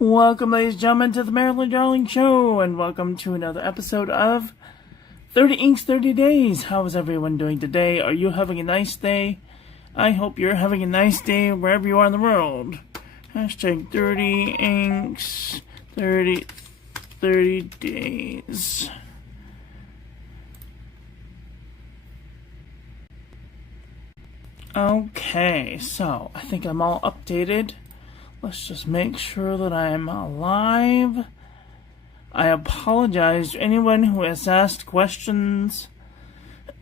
Welcome, ladies and gentlemen, to the Maryland Darling Show, and welcome to another episode of 30 Inks, 30 Days. How is everyone doing today? Are you having a nice day? I hope you're having a nice day wherever you are in the world. Hashtag 30 Inks, 30 Days. Okay, so I think I'm all updated. Let's just make sure that I'm alive. I apologize to anyone who has asked questions.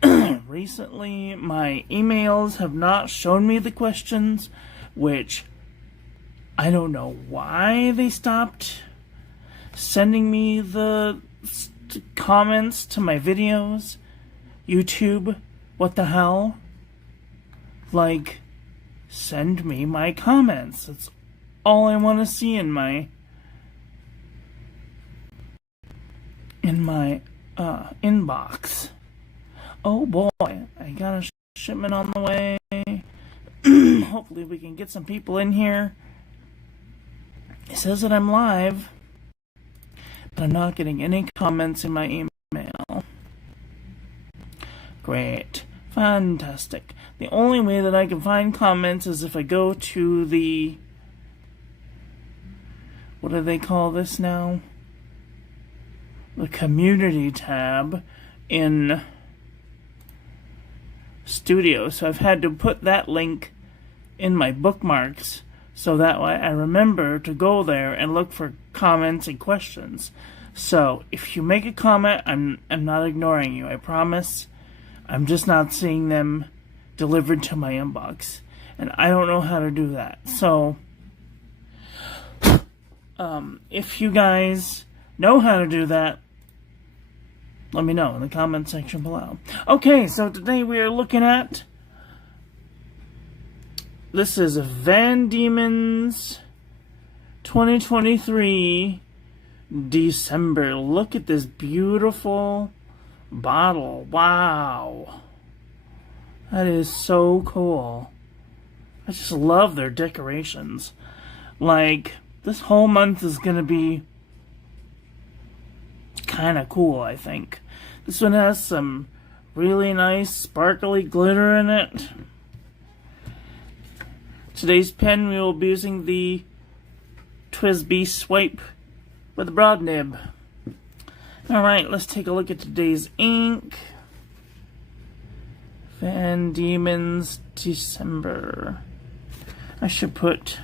Recently, my emails have not shown me the questions, which I don't know why they stopped sending me the comments to my videos. YouTube, what the hell? Like, send me my comments. It's all I want to see in my inbox. Oh boy, I got a shipment on the way. Hopefully we can get some people in here. It says that I'm live, but I'm not getting any comments in my email. Great. Fantastic. The only way that I can find comments is if I go to the... what do they call this now? The community tab in Studio. So I've had to put that link in my bookmarks so that way I remember to go there and look for comments and questions. So if you make a comment, I'm not ignoring you, I promise. I'm just not seeing them delivered to my inbox. And I don't know how to do that. So if you guys know how to do that, let me know in the comment section below. Okay, so today we are looking at... this is Van Diemans 2023 December. Look at this beautiful bottle. Wow. That is so cool. I just love their decorations. Like... this whole month is going to be kind of cool, I think. This one has some really nice sparkly glitter in it. Today's pen, we will be using the TWSBI Swipe with a broad nib. Alright, let's take a look at today's ink. Van Diemans December. I should put...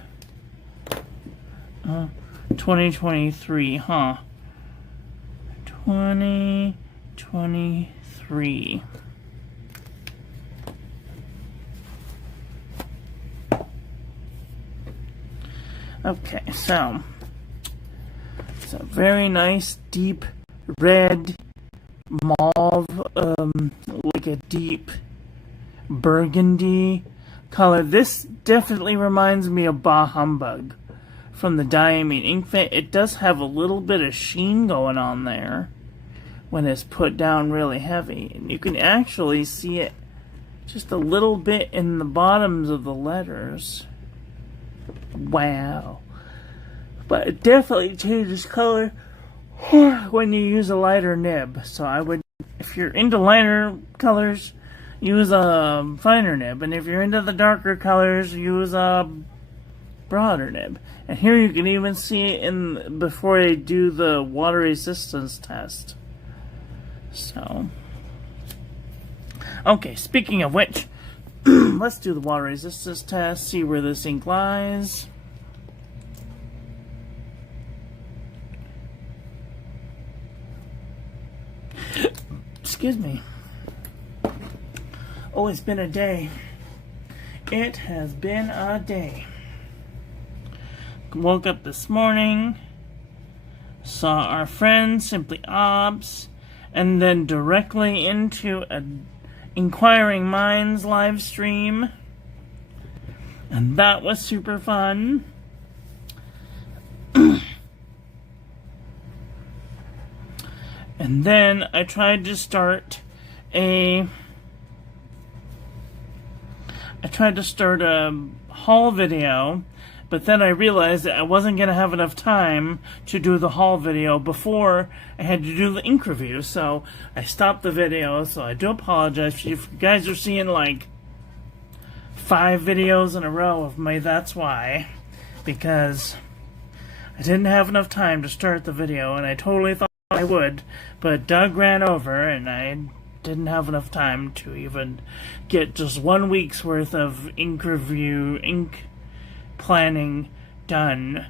2023, huh? 2023. Okay, so it's a very nice deep red mauve, like a deep burgundy color. This definitely reminds me of Bah Humbug from the Diemans ink. It does have a little bit of sheen going on there when it's put down really heavy. And you can actually see it just a little bit in the bottoms of the letters. Wow. But it definitely changes color when you use a lighter nib. So I would, if you're into lighter colors, use a finer nib. And if you're into the darker colors, use a broader nib. And here you can even see it in before I do the water resistance test. So, okay, speaking of which, let's do the water resistance test, see where this ink lies. Excuse me. Oh, it's been a day. It has been a day. Woke up this morning, saw our friend Simply Obs, and then directly into a Inquiring Minds live stream, and that was super fun. And then I tried to start a haul video, But then I realized that I wasn't going to have enough time to do the haul video before I had to do the ink review. So I stopped the video. So I do apologize if you guys are seeing like 5 videos in a row of me. That's why. Because I didn't have enough time to start the video. And I totally thought I would. But Doug ran over and I didn't have enough time to even get just 1 week's worth of ink planning done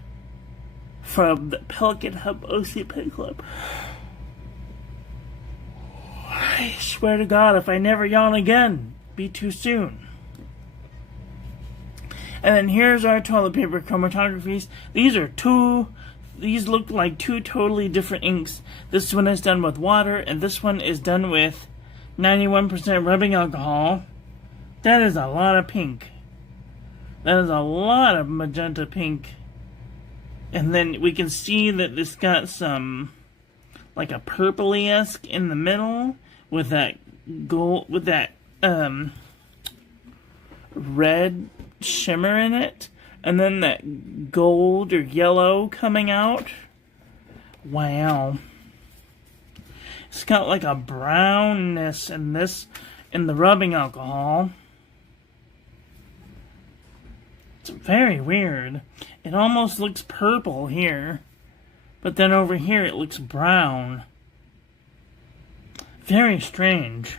from the Pelican Hub OC Pen Club. I swear to God, if I never yawn again, be too soon. And then here's our toilet paper chromatographies. These look like 2 totally different inks. This one is done with water, and this one is done with 91% rubbing alcohol. That is a lot of pink. That is a lot of magenta pink. And then we can see that this got some, like a purpley-esque in the middle with that gold, with that red shimmer in it. And then that gold or yellow coming out. Wow. It's got like a brownness in the rubbing alcohol. It's very weird. It almost looks purple here, but then over here it looks brown. Very strange.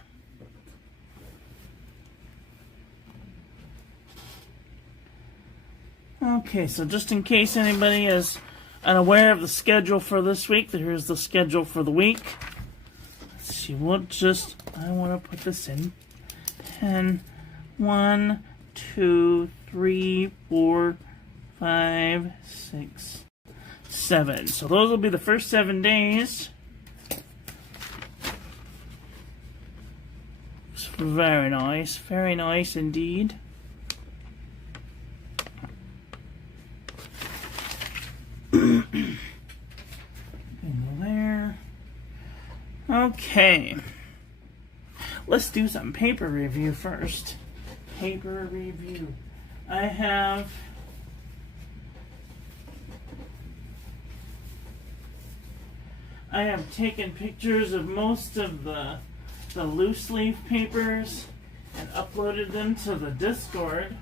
Okay, so just in case anybody is unaware of the schedule for this week, here's the schedule for the week. Let's see, I want to put this in. 10, 1, 2, 3, 4, 5, 6, 7. So those will be the first 7 days. It's very nice indeed. There. Okay. Let's do some paper review first. Paper review. I have taken pictures of most of the loose leaf papers and uploaded them to the Discord.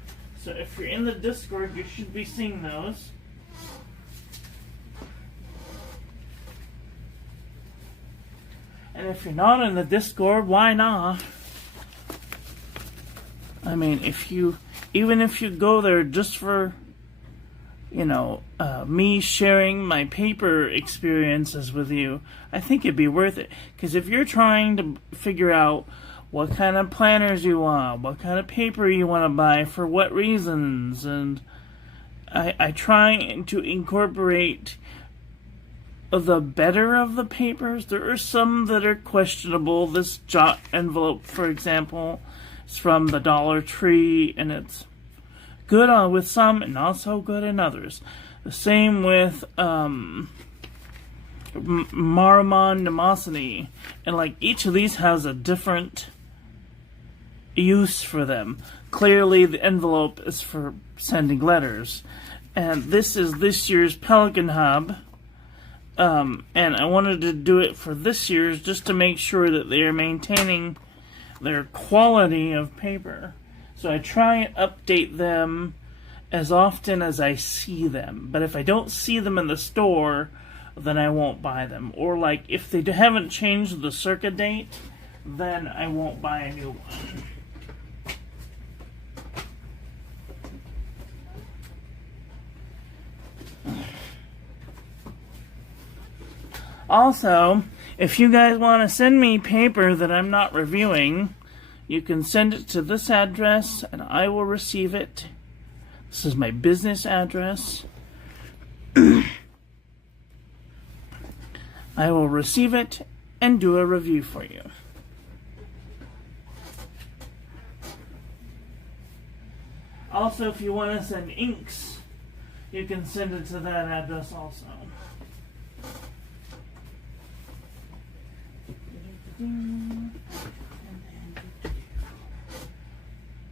So if you're in the Discord, you should be seeing those. And if you're not in the Discord, why not? I mean, even if you go there just for, me sharing my paper experiences with you, I think it'd be worth it. Because if you're trying to figure out what kind of planners you want, what kind of paper you want to buy, for what reasons, and I try to incorporate the better of the papers. There are some that are questionable. This jot envelope, for example, is from the Dollar Tree, and it's good with some and not so good in others. The same with Maruman Nemosity, and like each of these has a different use for them. Clearly the envelope is for sending letters, and this is this year's Pelican Hub. And I wanted to do it for this year's just to make sure that they are maintaining their quality of paper. So I try and update them as often as I see them. But if I don't see them in the store, then I won't buy them. Or like if they haven't changed the circa date, then I won't buy a new one. Also, if you guys want to send me paper that I'm not reviewing, you can send it to this address and I will receive it. This is my business address. I will receive it and do a review for you. Also, if you want to send inks, you can send it to that address also.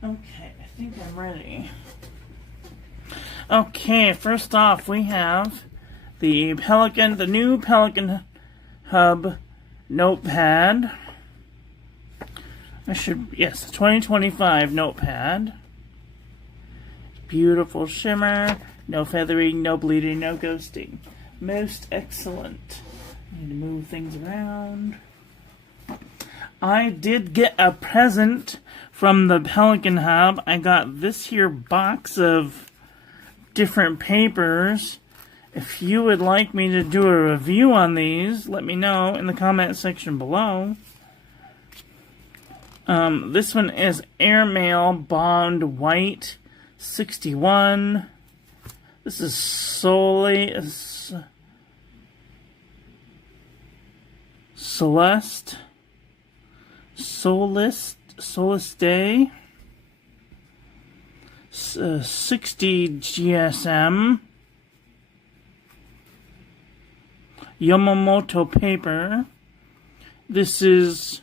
Okay, I think I'm ready. Okay, first off, we have the new Pelican Hub notepad. Yes, 2025 notepad. Beautiful shimmer, no feathering, no bleeding, no ghosting. Most excellent. Need to move things around. I did get a present from the Pelican Hub. I got this here box of different papers. If you would like me to do a review on these, let me know in the comment section below. This one is Airmail Bond White 61. This is Solist Day 60 GSM Yamamoto paper. This is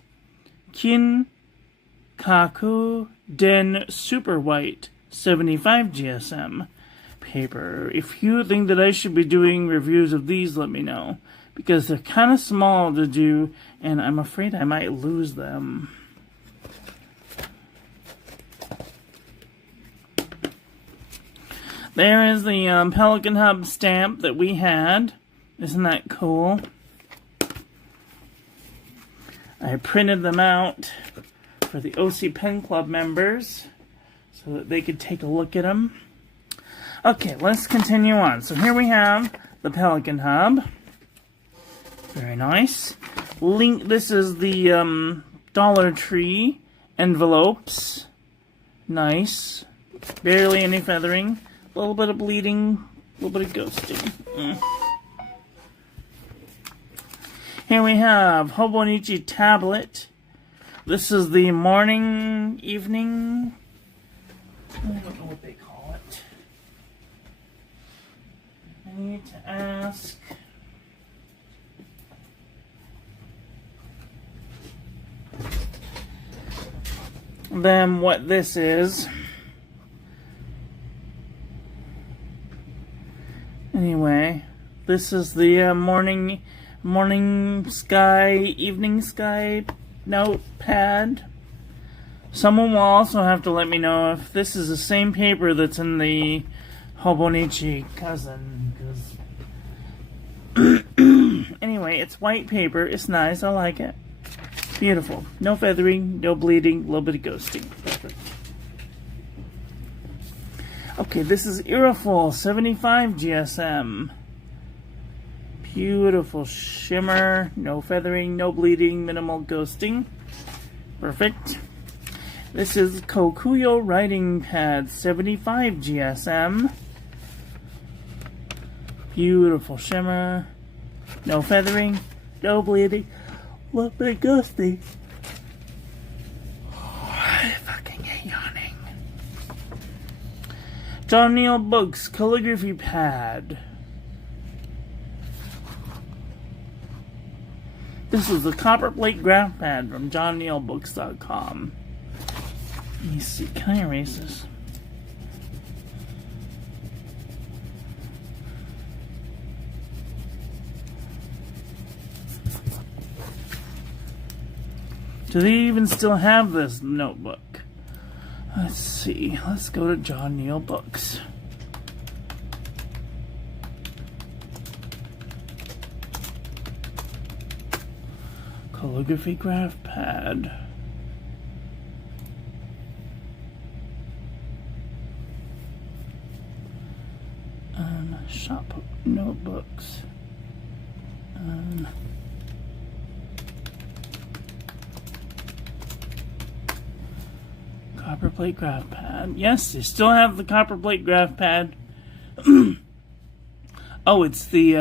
Kin Kaku Den Super White 75 GSM paper. If you think that I should be doing reviews of these, let me know, because they're kind of small to do and I'm afraid I might lose them. There is the Pelican Hub stamp that we had. Isn't that cool? I printed them out for the OC Pen Club members so that they could take a look at them. Okay, let's continue on. So here we have the Pelican Hub. Very nice. This is the Dollar Tree envelopes. Nice. Barely any feathering. A little bit of bleeding. A little bit of ghosting. Here we have Hobonichi tablet. This is the morning, evening. I don't know what they call it. I need to ask. Them what this is. Anyway, this is the morning sky, evening sky notepad. Someone will also have to let me know if this is the same paper that's in the Hobonichi cousin. Anyway, it's white paper. It's nice. I like it. Beautiful. No feathering, no bleeding, a little bit of ghosting. Perfect. Okay, this is Irreful 75 GSM. Beautiful shimmer, no feathering, no bleeding, minimal ghosting. Perfect. This is Kokuyo Writing Pad 75 GSM. Beautiful shimmer, no feathering, no bleeding, a little bit of ghosting. I fucking hate yawning. John Neal Books Calligraphy Pad. This is the copperplate graph pad from johnneilbooks.com. Let me see, can I erase this? Do they even still have this notebook? Let's see. Let's go to John Neal Books. Calligraphy graph pad. Shop notebooks. Copperplate graph pad. Yes, they still have the copperplate graph pad. Oh, it's the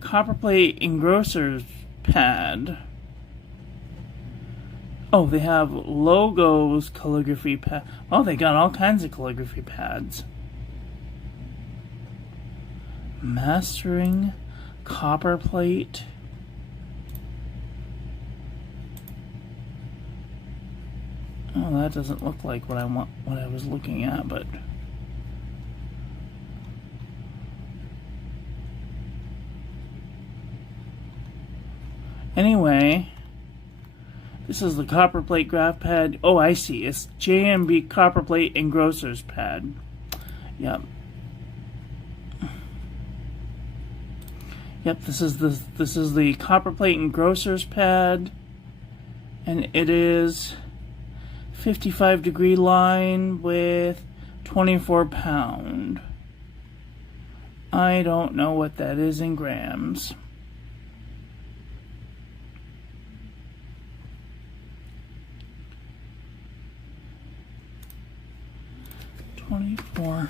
copperplate engrosser's pad. Oh, they have logos calligraphy pad. Oh, they got all kinds of calligraphy pads. Mastering copperplate. Oh, that doesn't look like what I was looking at, but Anyway, this is the copper plate graph pad. Oh, I see. It's JMB copper plate engrosser's pad. Yep. Yep, this is the copper plate engrosser's pad, and it is 55-degree line with 24 pound. I don't know what that is in grams. $24.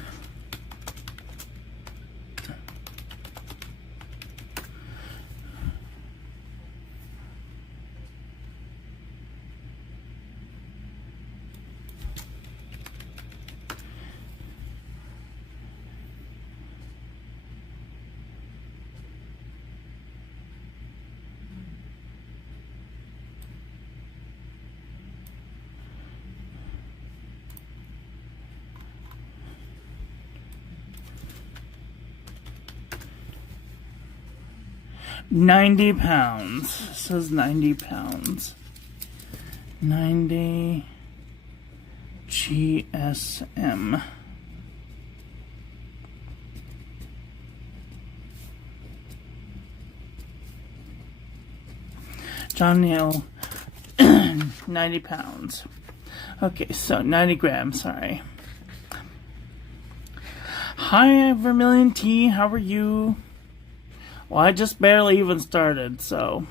£90. It says £90. 90 GSM. John Neal, 90 pounds. Okay, so 90 grams, sorry. Hi, Vermilion Tea, how are you? Well, I just barely even started, so.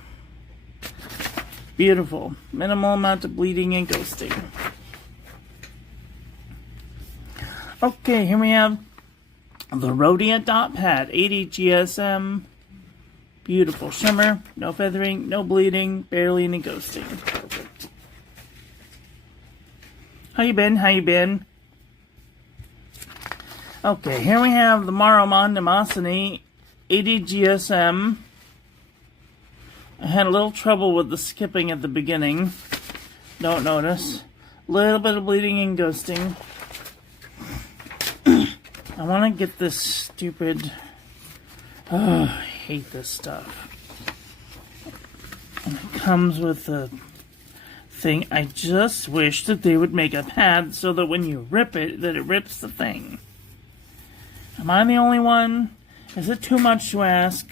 Beautiful. Minimal amount of bleeding and ghosting. Okay, here we have the Rhodia Dot Pad, 80 GSM. Beautiful shimmer, no feathering, no bleeding, barely any ghosting. Perfect. How you been? How you been? Okay, here we have the Maruman Damascene, 80 GSM. I had a little trouble with the skipping at the beginning. Don't notice. A little bit of bleeding and ghosting. I want to get this stupid... Oh, I hate this stuff. And it comes with the thing. I just wish that they would make a pad so that when you rip it, that it rips the thing. Am I the only one? Is it too much to ask?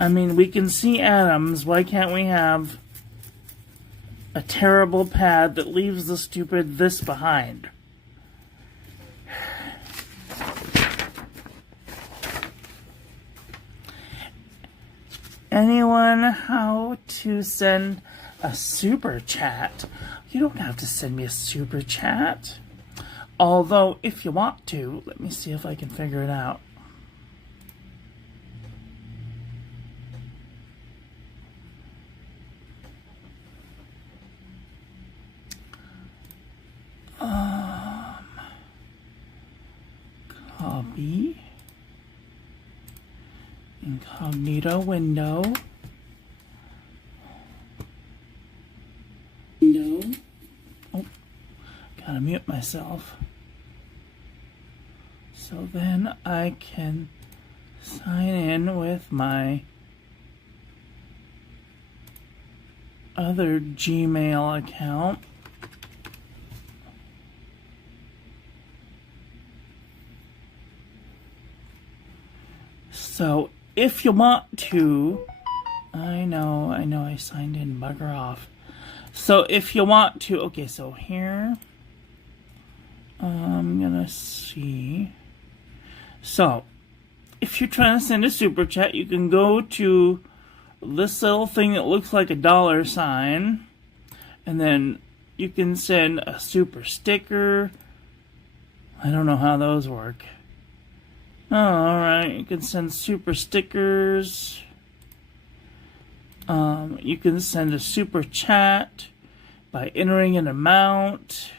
I mean, we can see atoms. Why can't we have a terrible pad that leaves the stupid this behind? Anyone, how to send a super chat? You don't have to send me a super chat. Although, if you want to, let me see if I can figure it out. Copy. Incognito window. Oh, gotta mute myself. So then I can sign in with my other Gmail account. So if you want to, I know I signed in, bugger off. So if you want to, okay, so here, I'm gonna see. So, if you're trying to send a super chat, you can go to this little thing that looks like a dollar sign, and then you can send a super sticker. I don't know how those work. Oh, alright, you can send super stickers. You can send a super chat by entering an amount.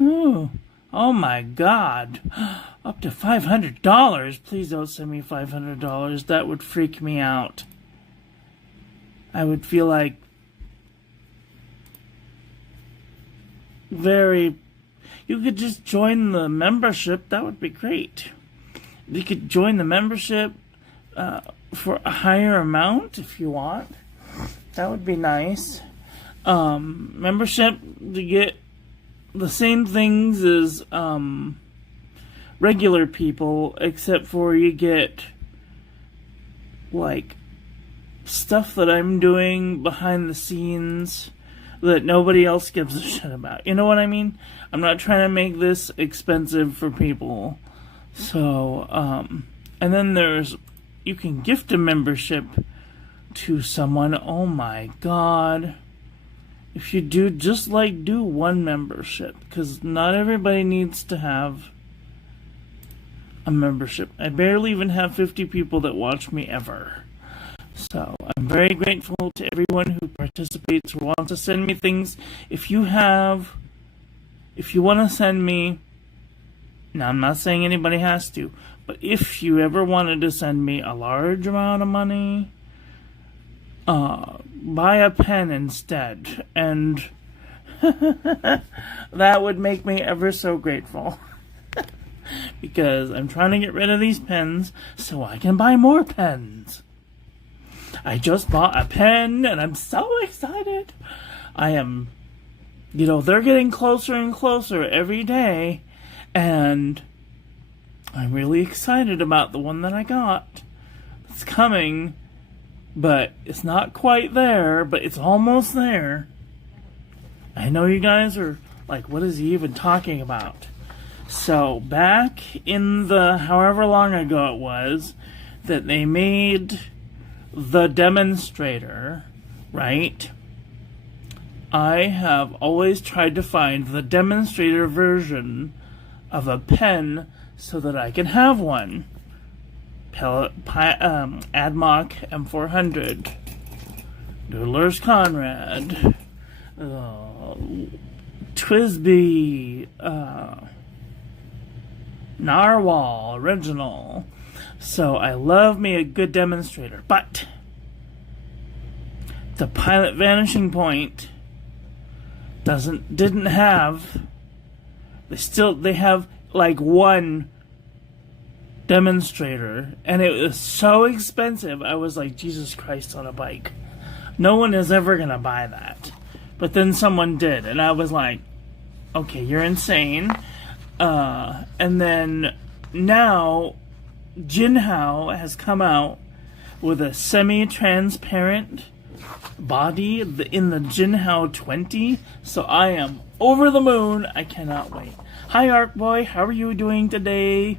Ooh. Oh my God. Up to $500. Please don't send me $500. That would freak me out. I would feel like very... You could just join the membership. That would be great. You could join the membership, for a higher amount if you want. That would be nice. Membership to get the same things as regular people, except for you get like stuff that I'm doing behind the scenes that nobody else gives a shit about. You know what I mean? I'm not trying to make this expensive for people. So, and then you can gift a membership to someone. Oh my god. If you do one membership, because not everybody needs to have a membership. I barely even have 50 people that watch me ever. So I'm very grateful to everyone who participates or wants to send me things. If you want to send me, now I'm not saying anybody has to, but if you ever wanted to send me a large amount of money, buy a pen instead, and that would make me ever so grateful. Because I'm trying to get rid of these pens so I can buy more pens. I just bought a pen and I'm so excited. I am, they're getting closer and closer every day, and I'm really excited about the one that I got. It's coming, but it's not quite there, but it's almost there. I know you guys are like, what is he even talking about? So, back in the however long ago it was that they made the demonstrator, right? I have always tried to find the demonstrator version of a pen so that I can have one. Admoc M400, Doodler's Conrad, Twisby, Narwhal original. So I love me a good demonstrator, but the Pilot Vanishing Point didn't have. They have like one demonstrator, and it was so expensive. I was like, Jesus Christ on a bike. No one is ever gonna buy that. But then someone did, and I was like, okay, you're insane. And then now Jinhao has come out with a semi-transparent body in the Jinhao 20, so I am over the moon. I cannot wait. Hi Arcboy, how are you doing today?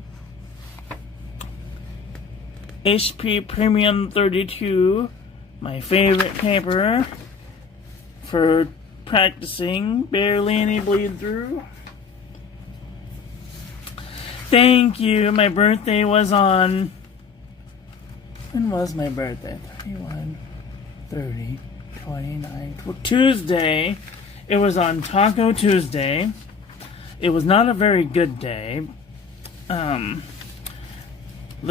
HP Premium 32, my favorite paper for practicing. Barely any bleed through. Thank you. My birthday was on... When was my birthday? 31, 30, 29... Tuesday. It was on Taco Tuesday. It was not a very good day. The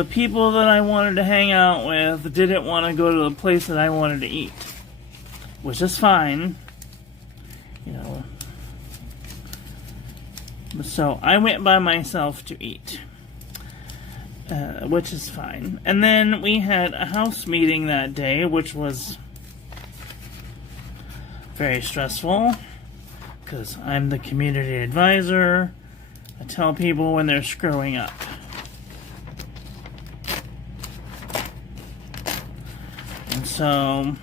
people that I wanted to hang out with didn't want to go to the place that I wanted to eat. Which is fine. So I went by myself to eat, which is fine. And then we had a house meeting that day, which was very stressful, because I'm the community advisor. I tell people when they're screwing up. And so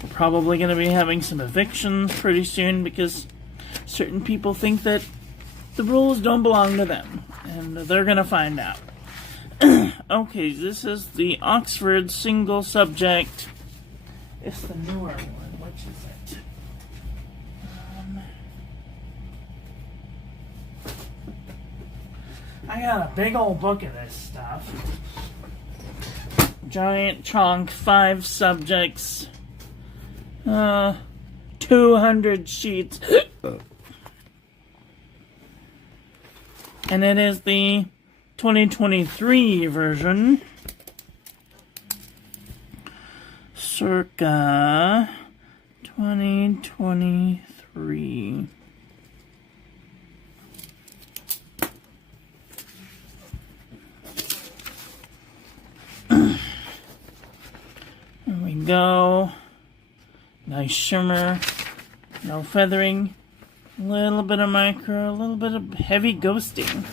we're probably going to be having some evictions pretty soon, because certain people think that the rules don't belong to them, and they're gonna find out. Okay, this is the Oxford single subject. It's the newer one. Which is it? I got a big old book of this stuff. Giant chunk, 5 subjects, 200 sheets. And it is the 2023 version. Circa 2023. go. Nice shimmer. No feathering. A little bit of micro. A little bit of heavy ghosting.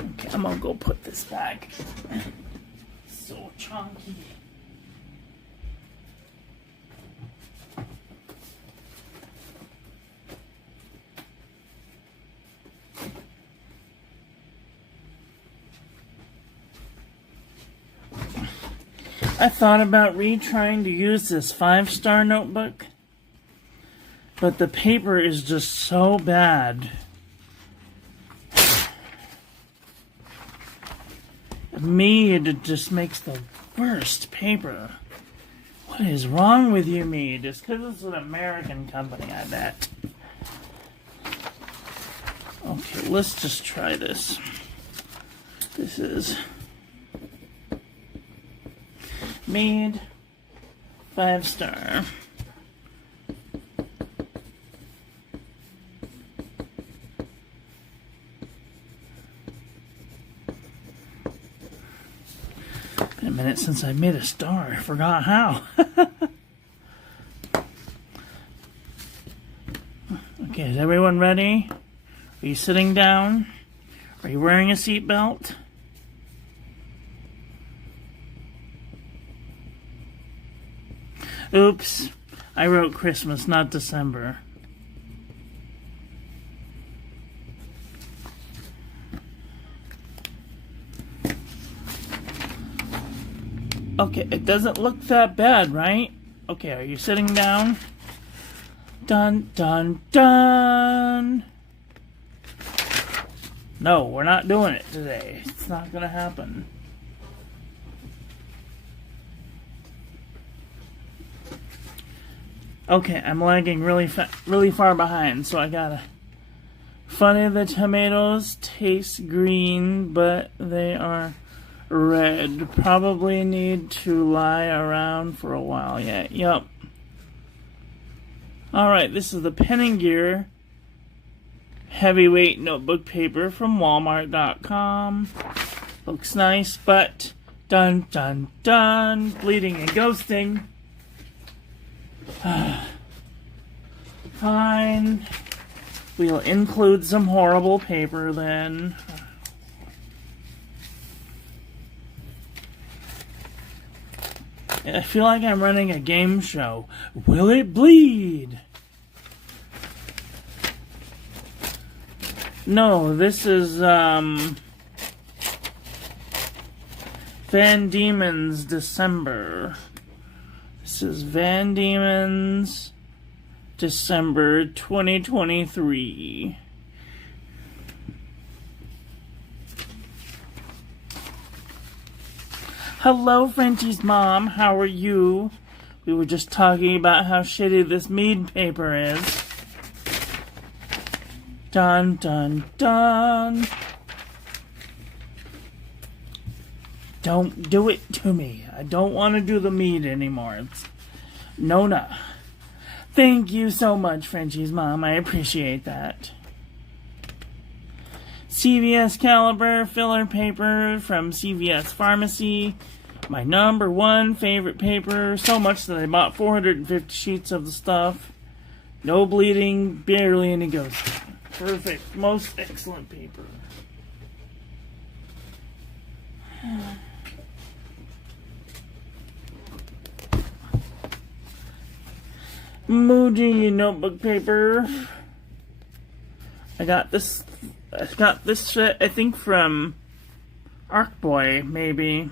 Okay, I'm gonna go put this back. So chunky. I thought about retrying to use this 5-star notebook, but the paper is just so bad. Mead just makes the worst paper. What is wrong with you, Mead? It's because it's an American company, I bet. Okay, let's just try this. This is Mead 5-star. Been a minute since I made a star. I forgot how. Okay, is everyone ready? Are you sitting down? Are you wearing a seatbelt? Oops, I wrote Christmas, not December. Okay, it doesn't look that bad, right? Okay, are you sitting down? Dun, dun, dun! No, we're not doing it today. It's not gonna happen. Okay, I'm lagging really far behind, so I gotta... Funny, the tomatoes taste green, but they are red. Probably need to lie around for a while yet. Yup. Alright, this is the Pen and Gear heavyweight notebook paper from Walmart.com. Looks nice, but dun dun dun, bleeding and ghosting. Fine. We'll include some horrible paper then. I feel like I'm running a game show. Will it bleed? No, this is Van Diemans December. This is Van Diemans December 2023. Hello, Frenchie's mom. How are you? We were just talking about how shitty this Mead paper is. Dun, dun, dun. Don't do it to me. I don't want to do the Mead anymore. It's Nona. Thank you so much, Frenchie's mom. I appreciate that. CVS Caliber filler paper from CVS Pharmacy. My #1 favorite paper. So much that I bought 450 sheets of the stuff. No bleeding, barely any ghosting. Perfect. Most excellent paper. Muji notebook paper. I got this I think from Arcboy, maybe.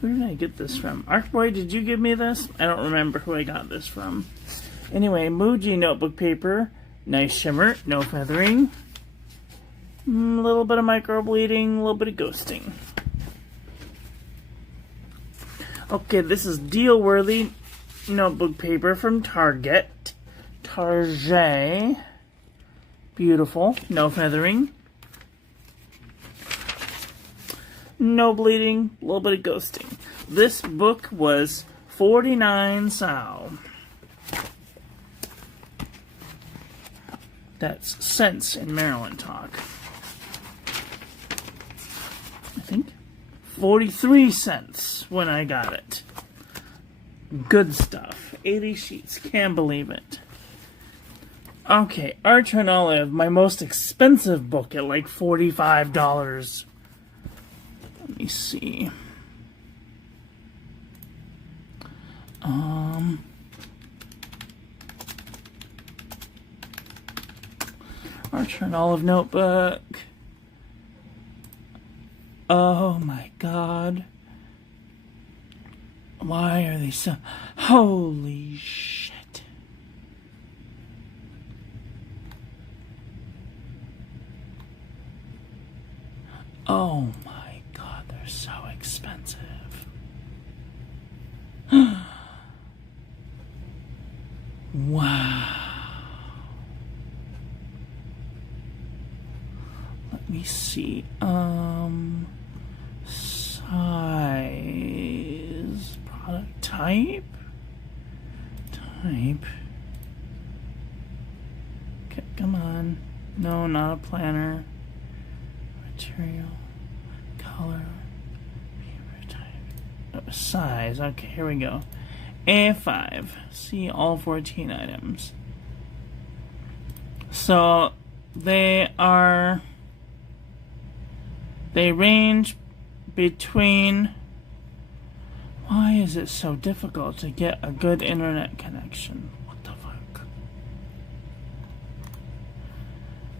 Who did I get this from? Arcboy, did you give me this? I don't remember who I got this from. Anyway, Muji notebook paper. Nice shimmer, no feathering. A little bit of micro bleeding, a little bit of ghosting. Okay, this is deal-worthy notebook paper from Target. Target. Beautiful. No feathering. No bleeding. A little bit of ghosting. This book was 49 Sao. That's cents in Maryland talk. I think. 43 cents when I got it. Good stuff. 80 sheets. Can't believe it. Okay, Archer and Olive, my most expensive book at like $45. Let me see. Archer and Olive notebook. Oh my god. Why are they so... Holy shit. Oh my god, they're so expensive. Wow. Let me see. Size, product type. Okay, come on. No, not a planner. Material, color, paper type, size. Okay, here we go. A5. See all 14 items. So they range between... Why is it so difficult to get a good internet connection? What the fuck?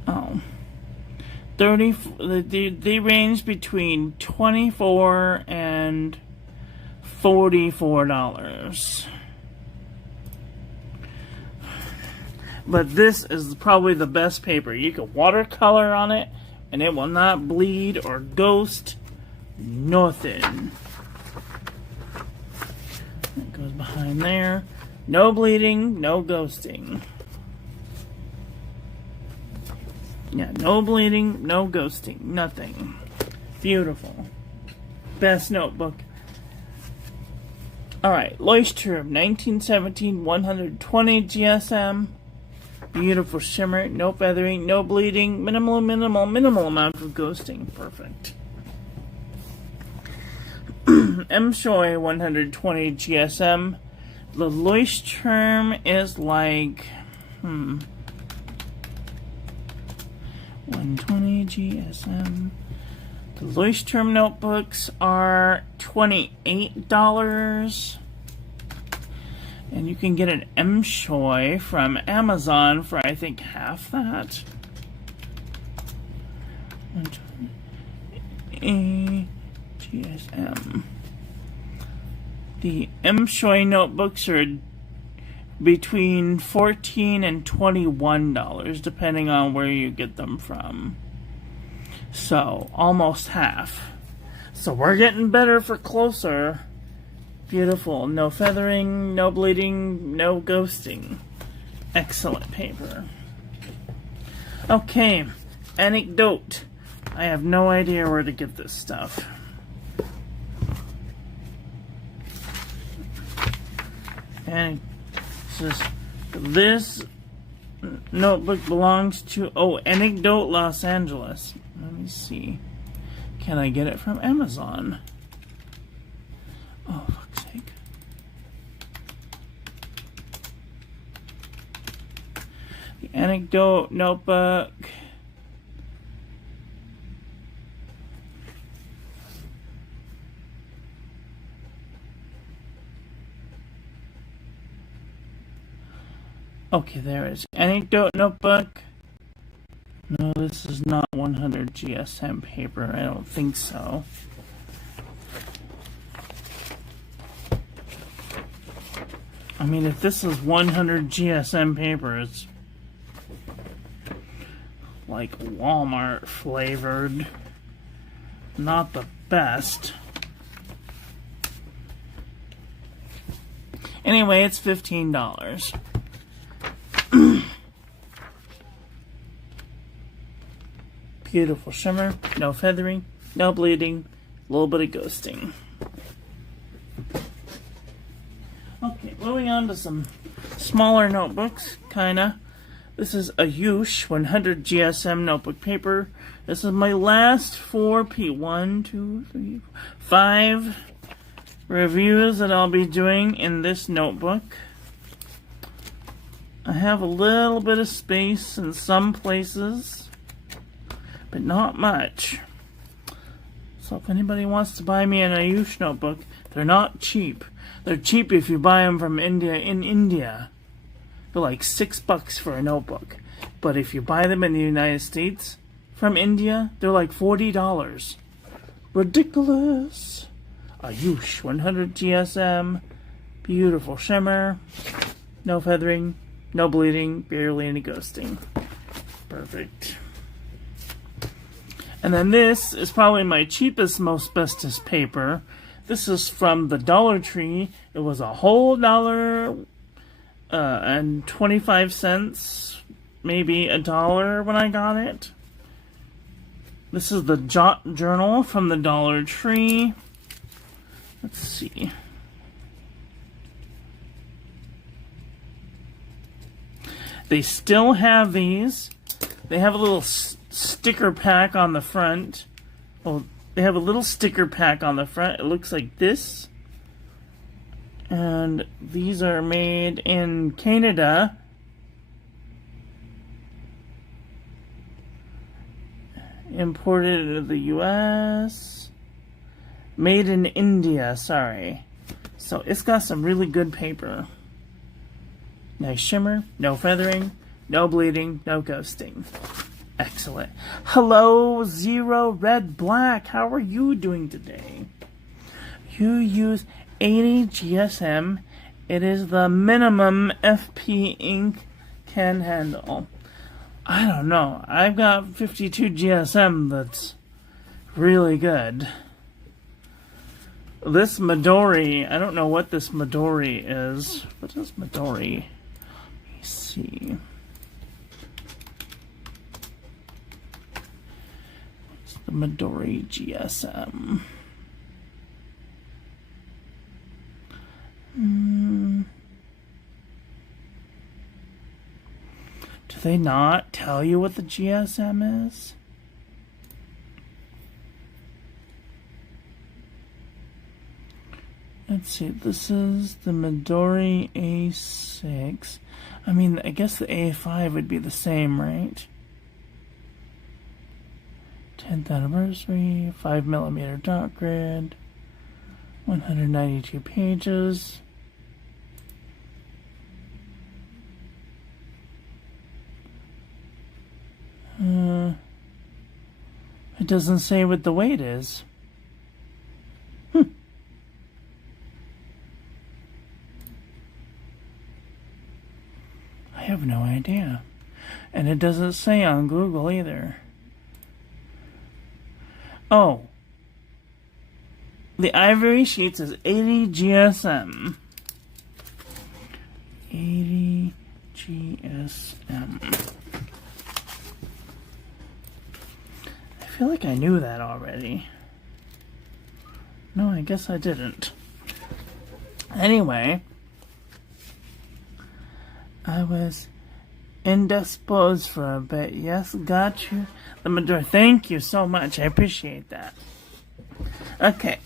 Oh. 30, they range between $24 and $44. But this is probably the best paper. You can watercolor on it and it will not bleed or ghost. Nothing. It goes behind there. No bleeding, no ghosting. Yeah, no bleeding, no ghosting, nothing. Beautiful. Best notebook. Alright, Leuchtturm, 1917, 120 GSM. Beautiful shimmer, no feathering, no bleeding, minimal amount of ghosting. Perfect. M. Shoei, 120 GSM. The Leuchtturm is like... 120 GSM. The Leuchtturm notebooks are $28. And you can get an M. Shoei from Amazon for, I think, half that. 120 GSM. The M. Shoei notebooks are between $14 and $21, depending on where you get them from. So, almost half. So we're getting better for closer. Beautiful. No feathering, no bleeding, no ghosting. Excellent paper. Okay, anecdote. I have no idea where to get this stuff. And this notebook belongs to, Anecdote Los Angeles. Let me see. Can I get it from Amazon? Oh, fuck's sake. The Anecdote notebook. Okay, there it is. Anecdote notebook. No, this is not 100 GSM paper. I don't think so. I mean, if this is 100 GSM paper, it's like Walmart flavored. Not the best. Anyway, it's $15. Beautiful shimmer, no feathering, no bleeding, a little bit of ghosting. Okay, moving on to some smaller notebooks, kinda. This is a Yush 100 GSM notebook paper. This is my last 5 reviews that I'll be doing in this notebook. I have a little bit of space in some places, but not much. So if anybody wants to buy me an Ayush notebook, they're not cheap. They're cheap if you buy them from India in India. They're like $6 for a notebook. But if you buy them in the United States from India, they're like $40. Ridiculous. Ayush 100 GSM. Beautiful shimmer. No feathering. No bleeding. Barely any ghosting. Perfect. And then this is probably my cheapest, most bestest paper. This is from the Dollar Tree. It was a whole $1 and 25 cents, maybe $1 when I got it. This is the Jot Journal from the Dollar Tree. Let's see. They still have these. They have a little sticker pack on the front. Oh, they have a little sticker pack on the front. It looks like this. And these are made in Canada. Imported into the US. Made in India, sorry. So it's got some really good paper. Nice shimmer, no feathering, no bleeding, no ghosting. Excellent. Hello, Zero Red Black. How are you doing today? You use 80 GSM. It is the minimum FP ink can handle. I don't know. I've got 52 GSM that's really good. This Midori, I don't know what this Midori is. What is Midori? Let me see. It's the Midori GSM. Do they not tell you what the GSM is? Let's see, this is the Midori A6. I mean, I guess the A5 would be the same, right? 10th anniversary, 5mm dot grid, 192 pages. It doesn't say what the weight is. I have no idea. And it doesn't say on Google either. Oh. The ivory sheet says 80 GSM. 80 GSM. I feel like I knew that already. No, I guess I didn't. Anyway, I was indisposed for a bit. Yes, got you. The Midori. Thank you so much. I appreciate that. Okay,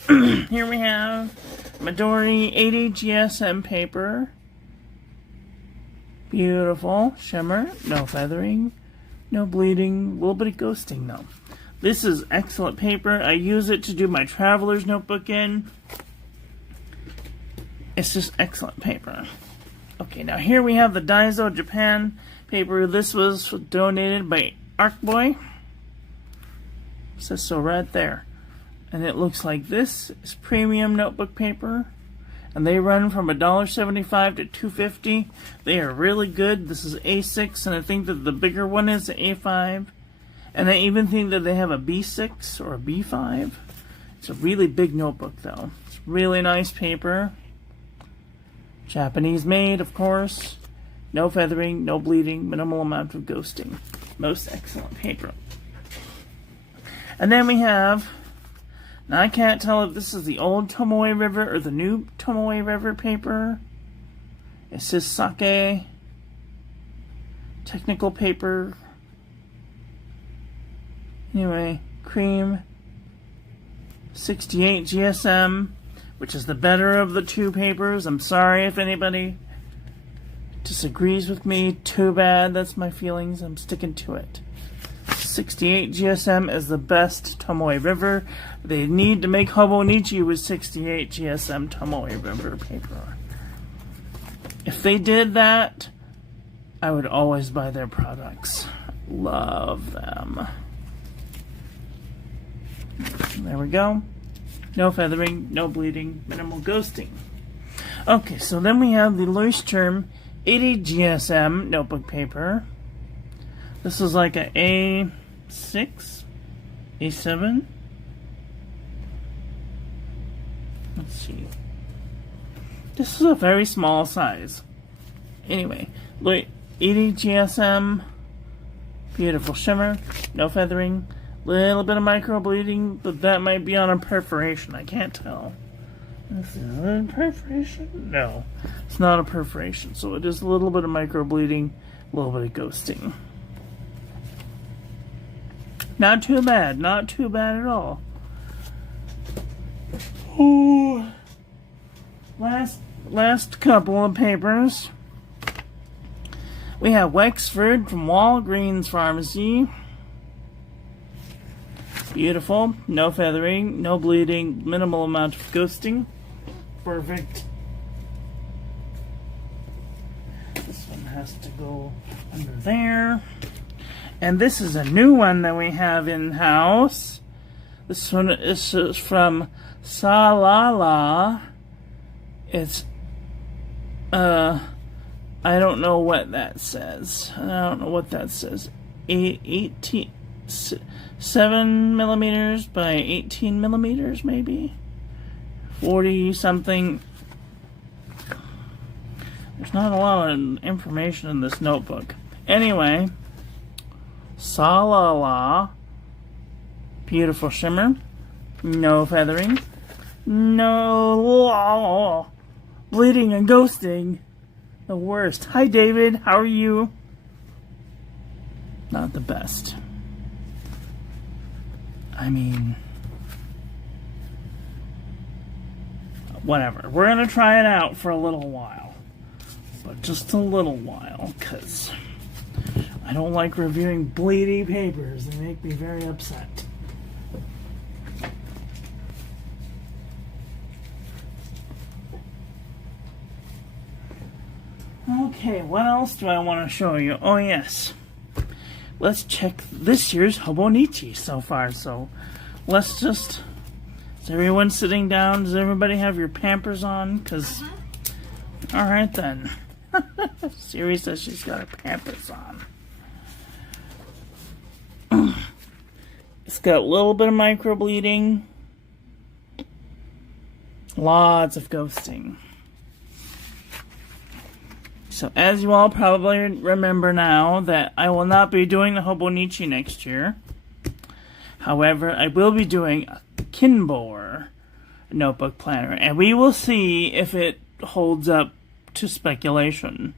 here we have Midori 80 GSM paper. Beautiful. Shimmer. No feathering. No bleeding. A little bit of ghosting though. This is excellent paper. I use it to do my traveler's notebook in. It's just excellent paper. Okay, now here we have the Daiso Japan paper. This was donated by Arcboy. It says so right there. And it looks like this is premium notebook paper. And they run from $1.75 to $2.50. They are really good. This is A6, and I think that the bigger one is the A5. And I even think that they have a B6 or a B5. It's a really big notebook, though. It's really nice paper. Japanese made, of course. No feathering, no bleeding, minimal amount of ghosting. Most excellent paper. And then we have, now I can't tell if this is the old Tomoe River or the new Tomoe River paper. It says Sake technical paper. Anyway, cream 68 GSM, which is the better of the two papers. I'm sorry if anybody disagrees with me. Too bad. That's my feelings. I'm sticking to it. 68 GSM is the best Tomoe River. They need to make Hobonichi with 68 GSM Tomoe River paper. If they did that, I would always buy their products. Love them. There we go. No feathering, no bleeding, minimal ghosting. Okay, so then we have the Leuchtturm 80 GSM notebook paper. This is like a A6, A7. Let's see. This is a very small size. Anyway, 80 GSM, beautiful shimmer, no feathering, little bit of micro bleeding, but that might be on a perforation. I can't tell. Is it a perforation? No, it's not a perforation. So it is a little bit of micro bleeding, a little bit of ghosting. Not too bad. Not too bad at all. Ooh. Last couple of papers. We have Wexford from Walgreens Pharmacy. Beautiful. No feathering, no bleeding, minimal amount of ghosting. Perfect. This one has to go under there. And this is a new one that we have in-house. This one is from Salala. It's, I don't know what that says. 7 millimeters by 18 millimeters, maybe? 40 something. There's not a lot of information in this notebook. Anyway, Salala. Beautiful shimmer. No feathering. No bleeding and ghosting. The worst. Hi, David. How are you? Not the best. I mean, whatever. We're going to try it out for a little while. But just a little while, because I don't like reviewing bleedy papers. They make me very upset. Okay, what else do I want to show you? Oh, yes. Let's check this year's Hobonichi so far. So, let's just... Is everyone sitting down? Does everybody have your Pampers on? Because... Alright then. Siri says she's got her Pampers on. It's got a little bit of microbleeding. Lots of ghosting. So as you all probably remember now, that I will not be doing the Hobonichi next year. However, I will be doing a Kinbor notebook planner, and we will see if it holds up to speculation.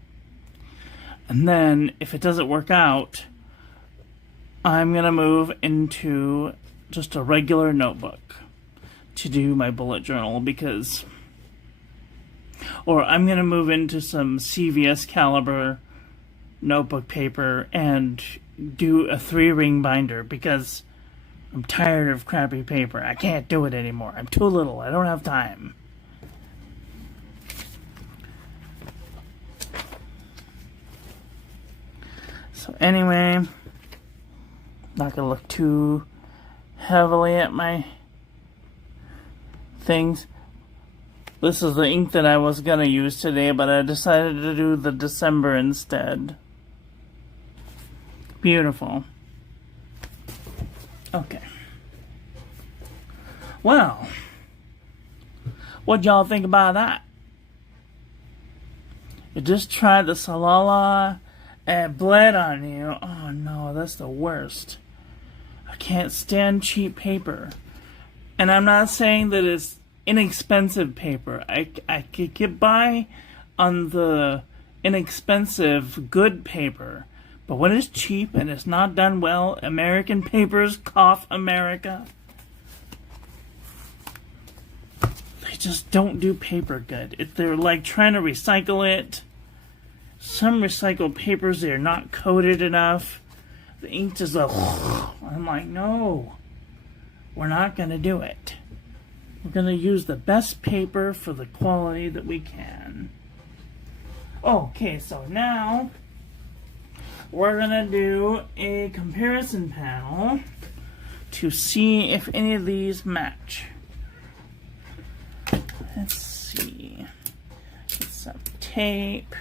And then, if it doesn't work out, I'm going to move into just a regular notebook to do my bullet journal, because... Or I'm going to move into some CVS caliber notebook paper and do a 3-ring binder, because I'm tired of crappy paper. I can't do it anymore. I'm too little. I don't have time. So anyway, not going to look too heavily at my things. This is the ink that I was going to use today, but I decided to do the December instead. Beautiful. Okay. Well, what'd y'all think about that? You just tried the Salala and bled on you. Oh no, that's the worst. I can't stand cheap paper. And I'm not saying that it's inexpensive paper. I could get by on the inexpensive good paper, But when it's cheap and it's not done well, American papers cough America. They just don't do paper good. If they're like trying to recycle it, some recycled papers, they're not coated enough. The ink just I'm like, no, we're not going to do it. We're going to use the best paper for the quality that we can. Okay, so now we're going to do a comparison panel to see if any of these match. Let's see. Get some tape.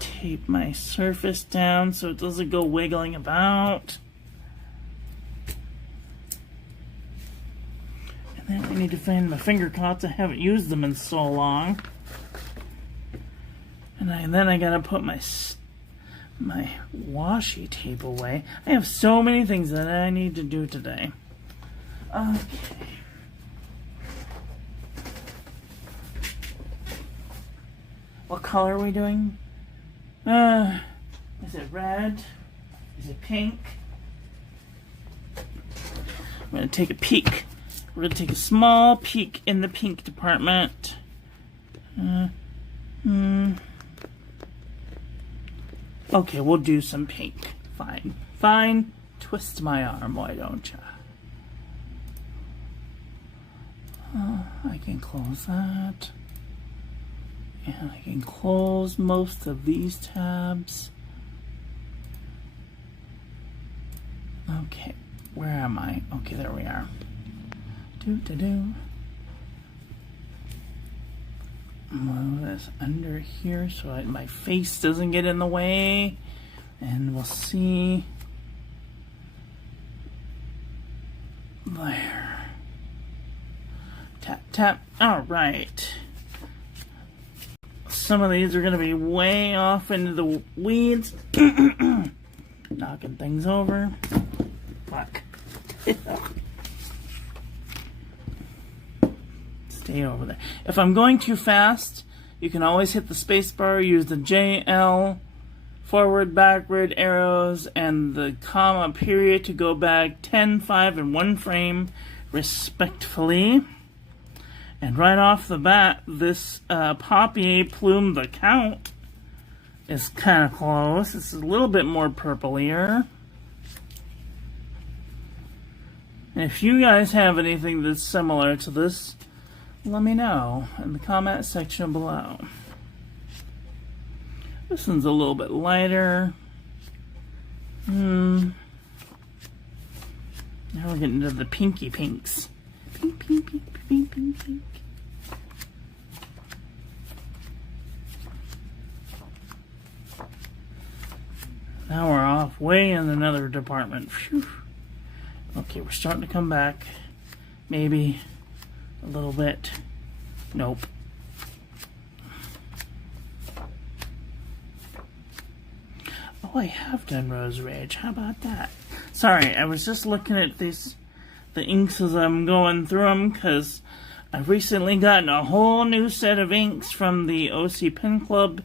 Tape my surface down so it doesn't go wiggling about. And then I need to find my finger cots. I haven't used them in so long. And then I gotta put my washi tape away. I have so many things that I need to do today. Okay. What color are we doing? Is it red? Is it pink? I'm gonna take a peek. We're gonna take a small peek in the pink department. Okay, we'll do some pink. Fine. Fine. Twist my arm, why don't ya? I can close that. And I can close most of these tabs. Okay, where am I? Okay, there we are. Move this under here so my face doesn't get in the way. And we'll see. There. Tap, tap. All right. Some of these are going to be way off into the weeds. Knocking things over. Fuck. Stay over there. If I'm going too fast, you can always hit the space bar, use the JL, forward, backward arrows, and the comma period to go back 10, 5, and 1 frame, respectfully. And right off the bat, this Papier Plume the Count is kind of close. It's a little bit more purplier. And if you guys have anything that's similar to this, let me know in the comment section below. This one's a little bit lighter. Now we're getting into the pinky pinks. Pink, pink, pink, pink, pink, pink. Now we're off way in another department. Phew. Okay, we're starting to come back. Maybe a little bit. Nope. Oh, I have done Rose Rage. How about that? Sorry, I was just looking at the inks as I'm going through them because I've recently gotten a whole new set of inks from the OC Pen Club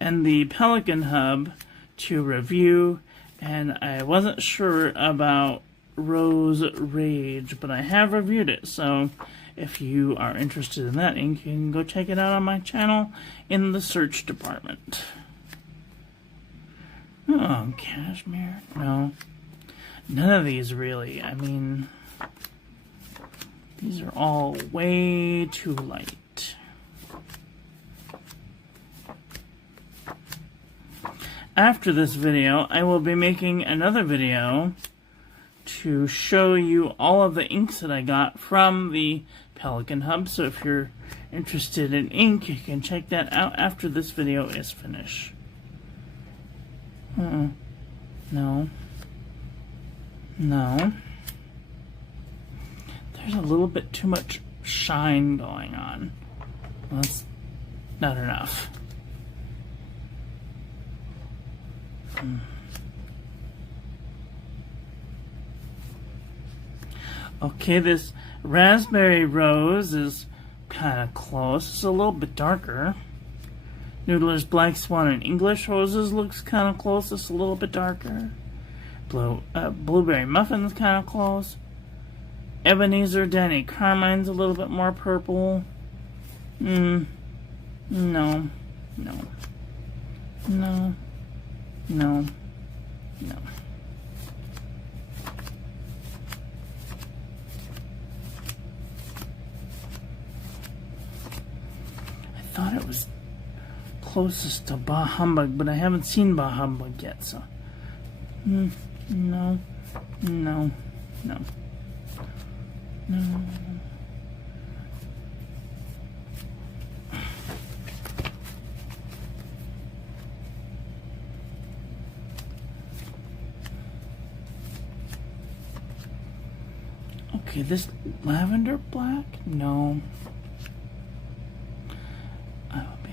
and the Pelican Hub to review, and I wasn't sure about Rose Rage, but I have reviewed it, so if you are interested in that ink, you can go check it out on my channel in the search department. Oh, cashmere? No. None of these really. I mean, these are all way too light. After this video, I will be making another video to show you all of the inks that I got from the Pelican Hub. So if you're interested in ink, you can check that out after this video is finished. No. No. There's a little bit too much shine going on. Well, that's not enough. Okay, this Raspberry Rose is kind of close. It's a little bit darker. Noodler's Black Swan and English Roses looks kind of close. It's a little bit darker. Blueberry Muffin's kind of close. Ebenezer Danny Carmine's a little bit more purple. No. No. No. No. No. I thought it was closest to Bah Humbug, but I haven't seen Bah Humbug yet, so... No. No. No. No. Okay, this lavender black? No. I would be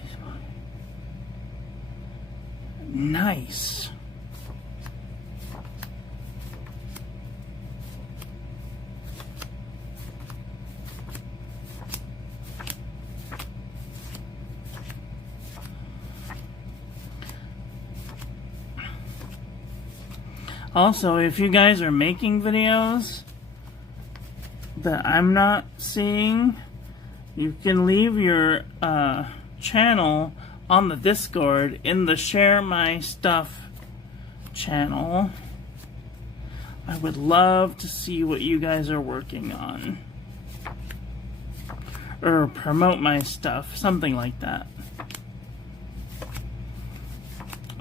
nice. Also, if you guys are making videos that I'm not seeing, you can leave your channel on the Discord in the Share My Stuff channel. I would love to see what you guys are working on. Or promote my stuff, something like that.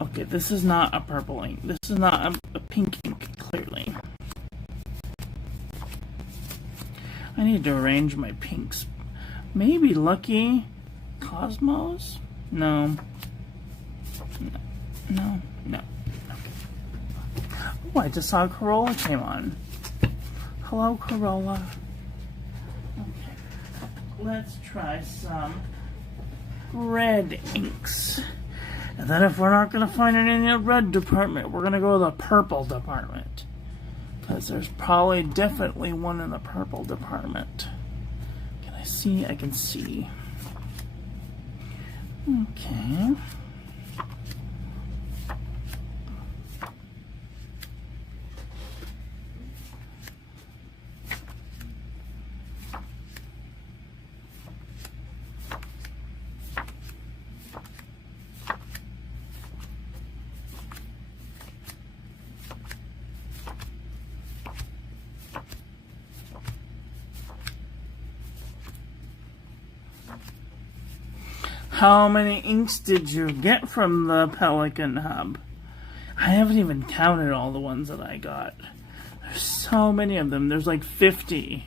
Okay, this is not a purple ink. This is not a pink ink, clearly. I need to arrange my pinks. Maybe Lucky Cosmos? No. No. No. Okay. Oh, I just saw Corolla came on. Hello, Corolla. Okay. Let's try some red inks. And then if we're not going to find it in the red department, we're going to go to the purple department. Because there's probably definitely one in the purple department. Can I see? I can see. Okay. How many inks did you get from the Pelican Hub? I haven't even counted all the ones that I got. There's so many of them. There's like 50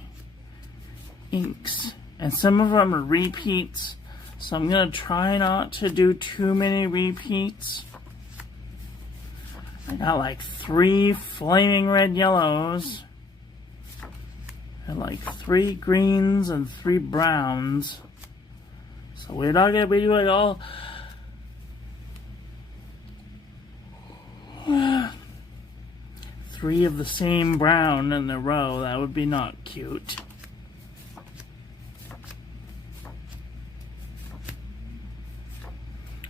inks. And some of them are repeats. So I'm going to try not to do too many repeats. I got like 3 flaming red yellows. And like 3 greens and 3 browns. So we're not going to be doing all 3 of the same brown in a row. That would be not cute.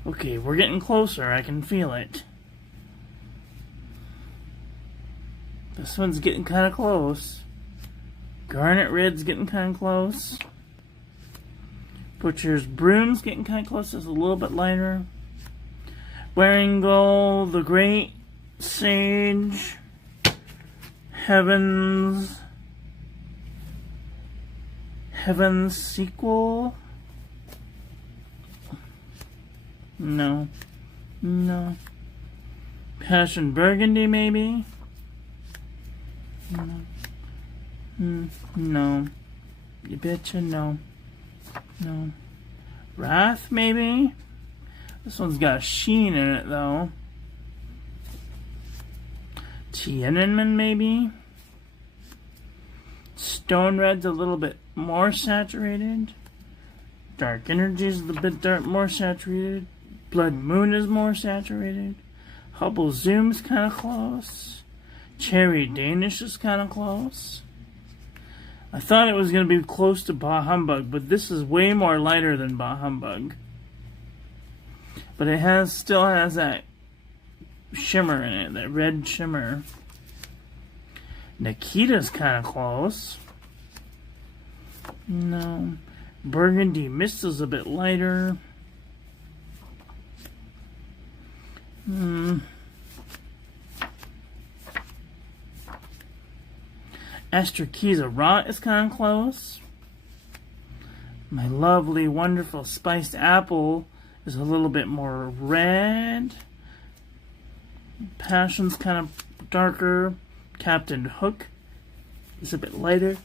Okay, we're getting closer. I can feel it. This one's getting kind of close. Garnet Red's getting kind of close. Butcher's Broom's getting kind of close. It's a little bit lighter. Wearing Gold, the Great Sage, Heaven's Sequel. No. No. Passion Burgundy, maybe? No. No. You betcha no. No. Wrath, maybe? This one's got a sheen in it, though. Tiananmen, maybe? Stone Red's a little bit more saturated. Dark Energy's a bit more saturated. Blood Moon is more saturated. Hubble Zoom's kind of close. Cherry Danish is kind of close. I thought it was going to be close to Bah Humbug, but this is way more lighter than Bah Humbug. But it still has that shimmer in it, that red shimmer. Nikita's kind of close. No. Burgundy Mist is a bit lighter. Astrakiza Rot is kind of close. My lovely, wonderful spiced apple is a little bit more red. Passion's kind of darker. Captain Hook is a bit lighter.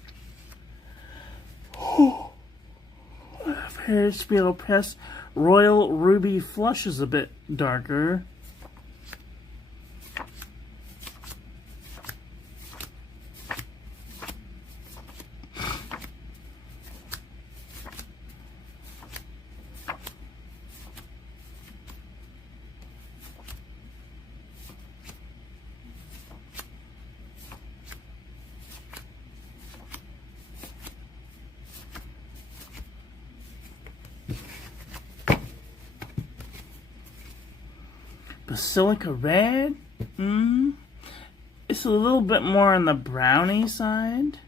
Paris Spiel Press Royal Ruby Flush is a bit darker. Basilica Red, it's a little bit more on the brownie side.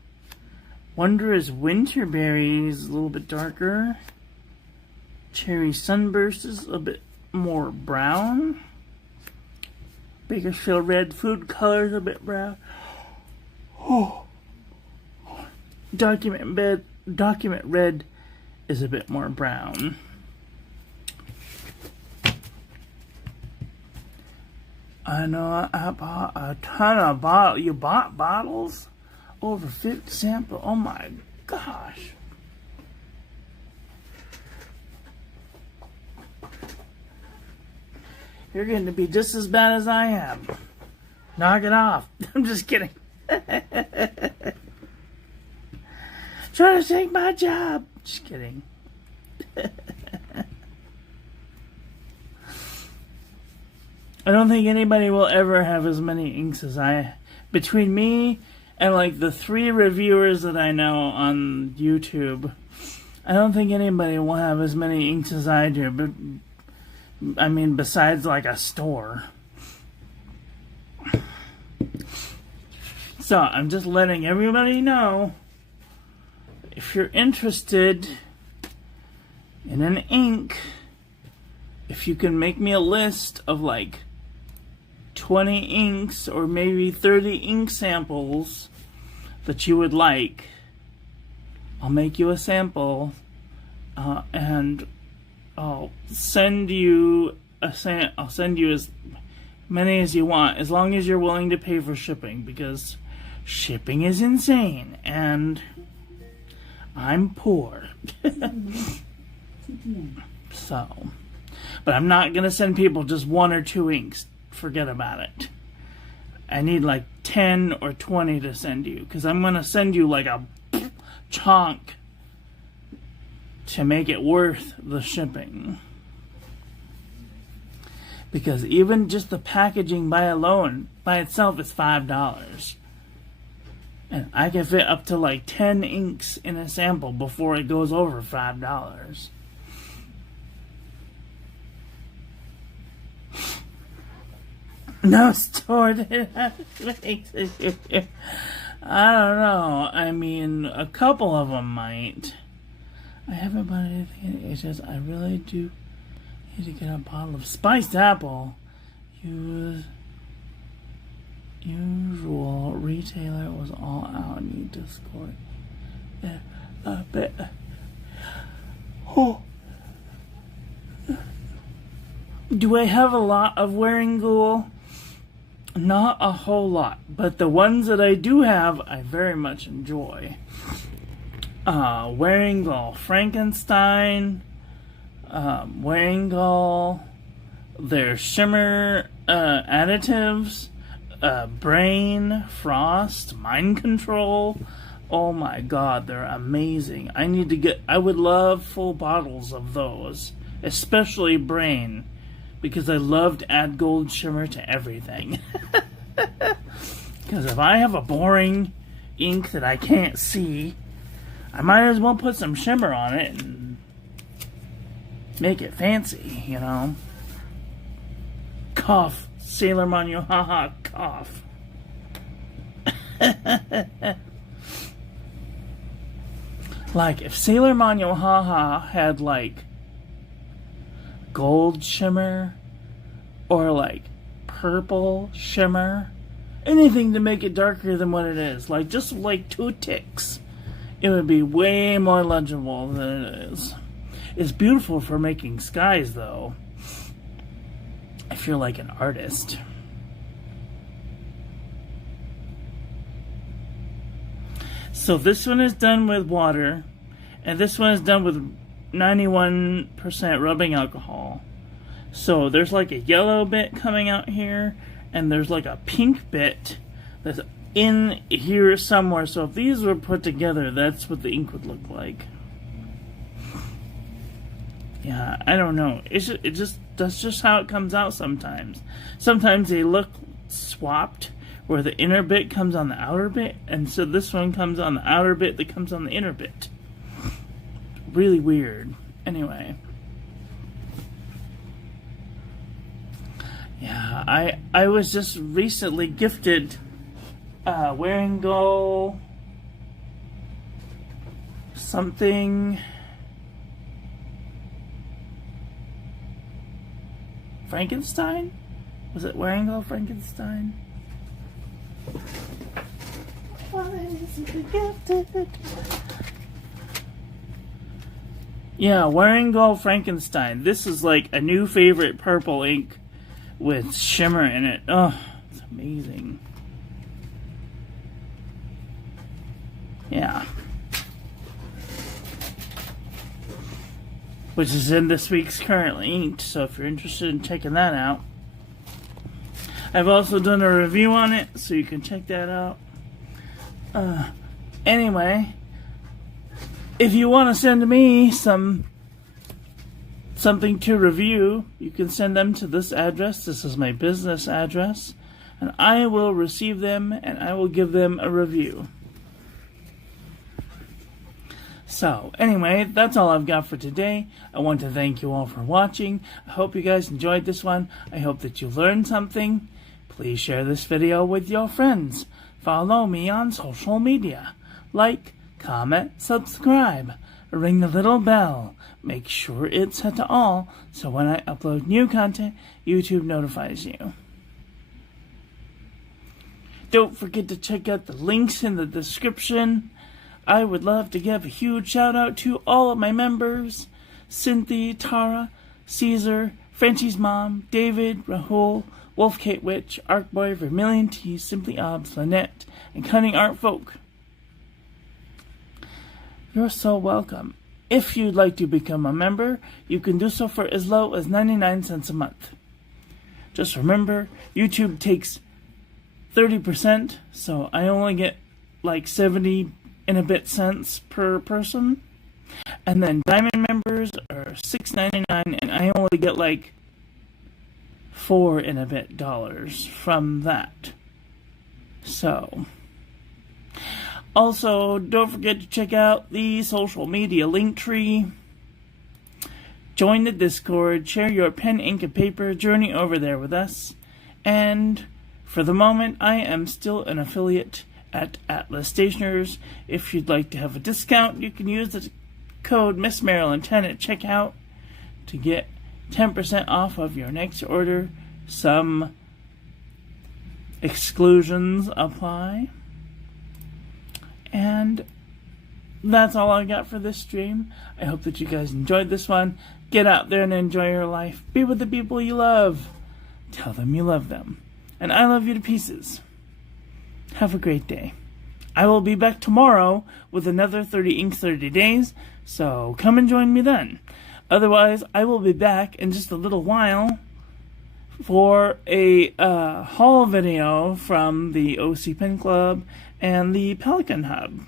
Wondrous Winterberry is a little bit darker. Cherry Sunburst is a bit more brown. Bakersfield Red Food Color is a bit brown. Document Red is a bit more brown. I know I bought a ton of bottles. You bought bottles? Over 50 samples? Oh my gosh. You're going to be just as bad as I am. Knock it off. I'm just kidding. Trying to take my job. Just kidding. I don't think anybody will ever have as many inks as I. Between me and like the 3 reviewers that I know on YouTube, I don't think anybody will have as many inks as I do. But I mean, besides like a store. So I'm just letting everybody know, if you're interested in an ink, if you can make me a list of like 20 inks or maybe 30 ink samples that you would like, I'll make you a sample and I'll send you as many as you want, as long as you're willing to pay for shipping, because shipping is insane and I'm poor. So, but I'm not gonna send people just 1 or 2 inks. Forget about it. I need like 10 or 20 to send you, because I'm gonna send you like a chunk to make it worth the shipping. Because even just the packaging by itself is $5. And I can fit up to like 10 inks in a sample before it goes over $5. No store that makes it. I don't know. I mean, a couple of them might. I haven't bought anything. It's just I really do need to get a bottle of spiced apple. Usual retailer was all out. Need to score. Yeah, a bit. Oh. Do I have a lot of Wearing Ghoul? Not a whole lot, but the ones that I do have, I very much enjoy. Wearing Ghoul Frankenstein, Wearing Ghoul, their shimmer additives, Brain, Frost, Mind Control. Oh my god, they're amazing. I would love full bottles of those, especially Brain, because I love to add gold shimmer to everything. Because if I have a boring ink that I can't see, I might as well put some shimmer on it and make it fancy, you know? Cough. Sailor Manu, haha, cough. Like, if Sailor Manu haha had, like, gold shimmer, or, like, purple shimmer, anything to make it darker than what it is, like, just, like, 2 ticks, it would be way more legible than it is. It's beautiful for making skies, though, if you're, like, an artist. So this one is done with water, and this one is done with 91% rubbing alcohol. So there's like a yellow bit coming out here, and there's like a pink bit that's in here somewhere. So if these were put together, that's what the ink would look like. Yeah, I don't know. That's just how it comes out sometimes. Sometimes they look swapped, where the inner bit comes on the outer bit, and so this one comes on the outer bit that comes on the inner bit. Really weird. Anyway. Yeah, I was just recently gifted Wearing Goal something Frankenstein? Was it Wearing Goal Frankenstein? Why is it gifted? Yeah, Wearing Goal Frankenstein. This is like a new favorite purple ink with shimmer in it. Oh, it's amazing. Yeah. Which is in this week's Currently Inked, so if you're interested in checking that out. I've also done a review on it, so you can check that out. Anyway, if you want to send me something to review, you can send them to this address. This is my business address, and I will receive them and I will give them a review. So, anyway, that's all I've got for today. I want to thank you all for watching. I hope you guys enjoyed this one. I hope that you learned something. Please share this video with your friends. Follow me on social media. Like, comment, subscribe. Ring the little bell. Make sure it's set to all, so when I upload new content, YouTube notifies you. Don't forget to check out the links in the description. I would love to give a huge shout out to all of my members: Cynthia, Tara, Caesar, Frenchie's mom, David, Rahul, Wolf Kate Witch, Arcboy, Vermilion Tea, Simply Obs, Lynette, and Cunning Art Folk. You're so welcome. If you'd like to become a member, you can do so for as low as 99 cents a month. Just remember, YouTube takes 30%, so I only get like 70 and a bit cents per person. And then Diamond members are $6.99, and I only get like $4 and a bit from that. So, also, don't forget to check out the social media link tree. Join the Discord, share your pen, ink, and paper journey over there with us. And for the moment, I am still an affiliate at Atlas Stationers. If you'd like to have a discount, you can use the code Miss Marilyn 10 at checkout to get 10% off of your next order. Some exclusions apply. And that's all I got for this stream. I hope that you guys enjoyed this one. Get out there and enjoy your life. Be with the people you love. Tell them you love them. And I love you to pieces. Have a great day. I will be back tomorrow with another 30 Ink 30 Days, so come and join me then. Otherwise, I will be back in just a little while for a haul video from the OC Pen Club and the Pelican Hub,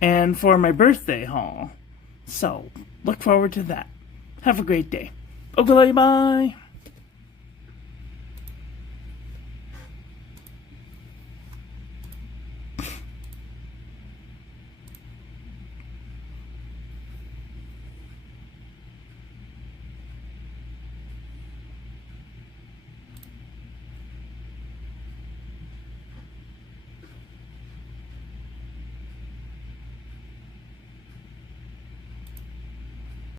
and for my birthday haul. So, look forward to that. Have a great day. Okay, bye!